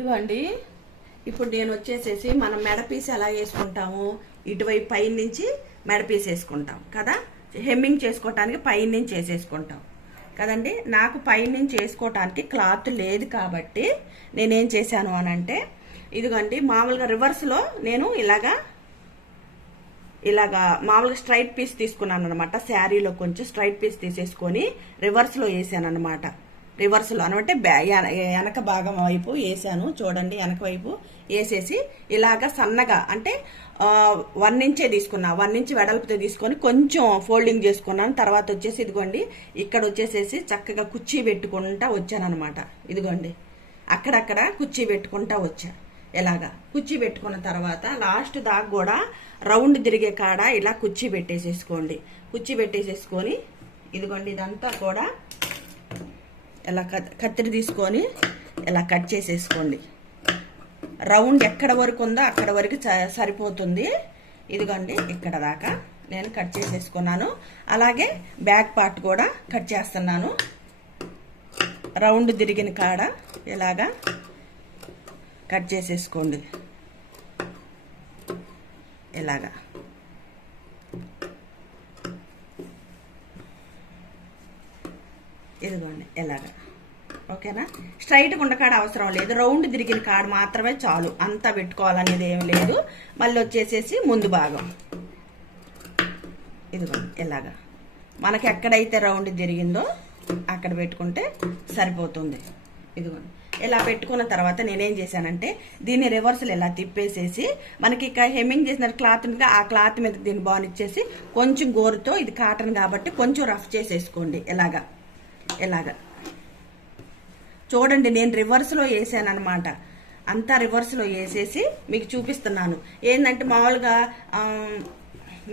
ఇదిగోండి. ఇప్పుడు నేను వచ్చేసేసి మనం మెడపీస్ ఎలా వేసుకుంటాము ఇటువైపు పైన నుంచి మెడపీస్ వేసుకుంటాం కదా? హెమ్మింగ్ చేసుకోవటానికి పైన నుంచి వేసేసుకుంటాం కదండి? నాకు పైన నుంచి వేసుకోవటానికి క్లాత్ లేదు కాబట్టి నేనేం చేశాను అనంటే ఇదిగోండి మామూలుగా రివర్స్లో నేను ఇలాగా ఇలాగా మామూలుగా స్ట్రైట్ పీస్ తీసుకున్నాను అనమాట శారీలో కొంచెం స్ట్రైట్ పీస్ తీసేసుకొని రివర్స్లో వేసాను అనమాట రివర్స్లో అనమాట బ్యా- ఎన- వెనక భాగం వైపు వేసాను చూడండి వెనక వైపు వేసేసి ఇలాగా సన్నగా అంటే వన్ ఇంచే తీసుకున్నా. వన్ ఇంచ్ వెడల్పుతో తీసుకొని కొంచెం ఫోల్డింగ్ చేసుకున్నాను. తర్వాత వచ్చేసి ఇదిగోండి ఇక్కడ వచ్చేసేసి చక్కగా కుర్చీ పెట్టుకుంటా వచ్చానమాట ఇదిగోండి అక్కడక్కడ కుర్చీ పెట్టుకుంటా వచ్చా. ఇలాగా కుర్చీ పెట్టుకున్న తర్వాత లాస్ట్ దాకా కూడా రౌండ్ తిరిగే కాడ ఇలా కుర్చీ పెట్టేసేసుకోండి. కుర్చీ పెట్టేసేసుకొని ఇదిగోండి ఇదంతా కూడా ఇలా కత్- కత్తిరి తీసుకొని ఇలా కట్ చేసేసుకోండి. రౌండ్ ఎక్కడ వరకు ఉందో అక్కడ వరకు సరిపోతుంది. ఇదిగోండి ఇక్కడ దాకా నేను కట్ చేసేసుకున్నాను. అలాగే బ్యాక్ పార్ట్ కూడా కట్ చేస్తున్నాను. రౌండ్ తిరిగిన కాడ ఇలాగా కట్ చేసేసుకోండి. ఇలాగా. ఇదిగోండి ఇలాగా. ఓకేనా? స్ట్రైట్గా ఉన్న కాడ అవసరం లేదు. రౌండ్ తిరిగిన కాడ మాత్రమే చాలు. అంతా పెట్టుకోవాలనేది ఏం లేదు. మళ్ళీ వచ్చేసేసి ముందు భాగం. ఇదిగోండి ఇలాగా. మనకి ఎక్కడైతే రౌండ్ తిరిగిందో అక్కడ పెట్టుకుంటే సరిపోతుంది. ఇదిగోండి. ఇలా పెట్టుకున్న తర్వాత నేనేం చేశానంటే దీన్ని రివర్సల్ ఇలా తిప్పేసేసి మనకి ఇక హెమ్మింగ్ చేసిన క్లాత్ మీద ఆ క్లాత్ మీద దీన్ని బానిచ్చేసి కొంచెం గోరుతో ఇది కాటన్ కాబట్టి కొంచెం రఫ్ చేసేసుకోండి. ఇలాగా. ఇలాగా. చూడండి నేను రివర్స్లో వేసాను అనమాట అంతా రివర్స్లో వేసేసి మీకు చూపిస్తున్నాను. ఏంటంటే మామూలుగా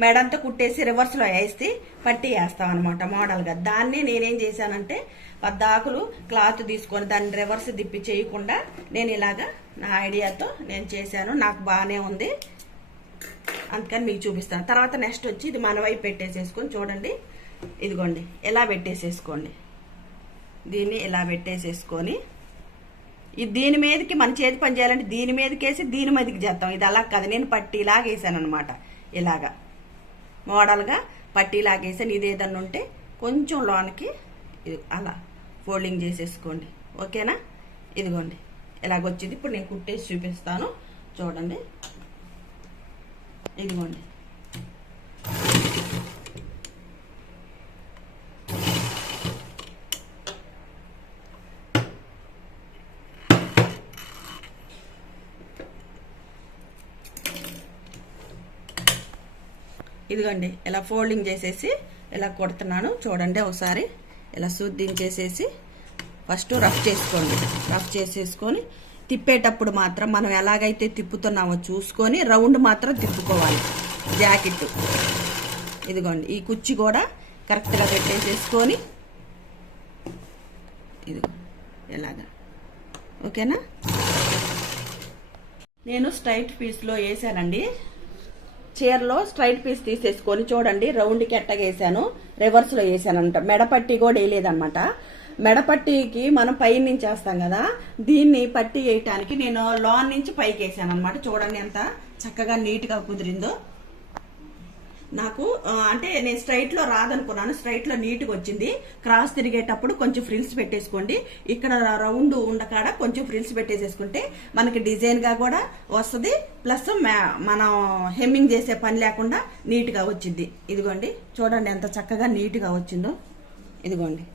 మెడంతా కుట్టేసి రివర్స్లో వేస్తే పట్టి వేస్తాం అనమాట మోడల్గా దాన్ని నేనేం చేశానంటే పద్దాకులు క్లాత్ తీసుకొని దాన్ని రివర్స్ తిప్పి చేయకుండా నేను ఇలాగా నా ఐడియాతో నేను చేశాను. నాకు బాగానే ఉంది. అందుకని మీకు చూపిస్తాను. తర్వాత నెక్స్ట్ వచ్చి ఇది మన వైపు పెట్టేసేసుకొని చూడండి. ఇదిగోండి ఎలా పెట్టేసేసుకోండి. దీన్ని ఇలా పెట్టేసేసుకొని ఇది దీని మీదకి మన చేతి పని చేయాలంటే దీని మీదకి వేసి దీని మీదకి చేస్తాం. ఇది అలా కాదు. నేను పట్టి ఇలాగేసాను అనమాట ఇలాగా. మోడల్గా పట్టి ఇలాగేసాను ఇది ఏదన్నా ఉంటే కొంచెం లోనికి ఇది అలా ఫోల్డింగ్ చేసేసుకోండి. ఓకేనా? ఇదిగోండి. ఇలాగొచ్చింది. ఇప్పుడు నేను కుట్టేసి చూపిస్తాను. చూడండి. ఇదిగోండి. ఇదిగోండి ఇలా ఫోల్డింగ్ చేసేసి ఇలా కొడుతున్నాను. చూడండి ఒకసారి ఇలా శుద్ధించేసేసి ఫస్ట్ రఫ్ చేసుకోండి. రఫ్ చేసేసుకొని తిప్పేటప్పుడు మాత్రం మనం ఎలాగైతే తిప్పుతున్నామో చూసుకొని రౌండ్ మాత్రం తిప్పుకోవాలి. జాకెట్. ఇదిగోండి ఈ కుర్చీ కూడా కరెక్ట్గా పెట్టేసేసుకొని ఇది ఎలాగా. ఓకేనా? నేను స్ట్రైట్ పీస్లో వేసానండి. చీరలో స్ట్రైట్ పీస్ తీసేసుకొని చూడండి రౌండ్కి ఎట్టగా వేసాను రివర్స్లో వేసాను అనమాట మెడపట్టి కూడా వేయలేదనమాట మెడపట్టికి మనం పై నుంచి వేస్తాం కదా దీన్ని పట్టి వేయటానికి నేను లోన్ నుంచి పైకి వేసాను అనమాట చూడండి ఎంత చక్కగా నీట్గా కుదిరిందో. నాకు అంటే నేను స్ట్రైట్లో రాదనుకున్నాను స్ట్రైట్లో నీట్గా వచ్చింది. క్రాస్ తిరిగేటప్పుడు కొంచెం ఫ్రిల్స్ పెట్టేసుకోండి. ఇక్కడ రౌండ్ ఉండకాడ కొంచెం ఫ్రిల్స్ పెట్టేసేసుకుంటే మనకి డిజైన్గా కూడా వస్తుంది. ప్లస్ మనం హెమ్మింగ్ చేసే పని లేకుండా నీట్గా వచ్చింది. ఇదిగోండి చూడండి ఎంత చక్కగా నీట్గా వచ్చిందో. ఇదిగోండి.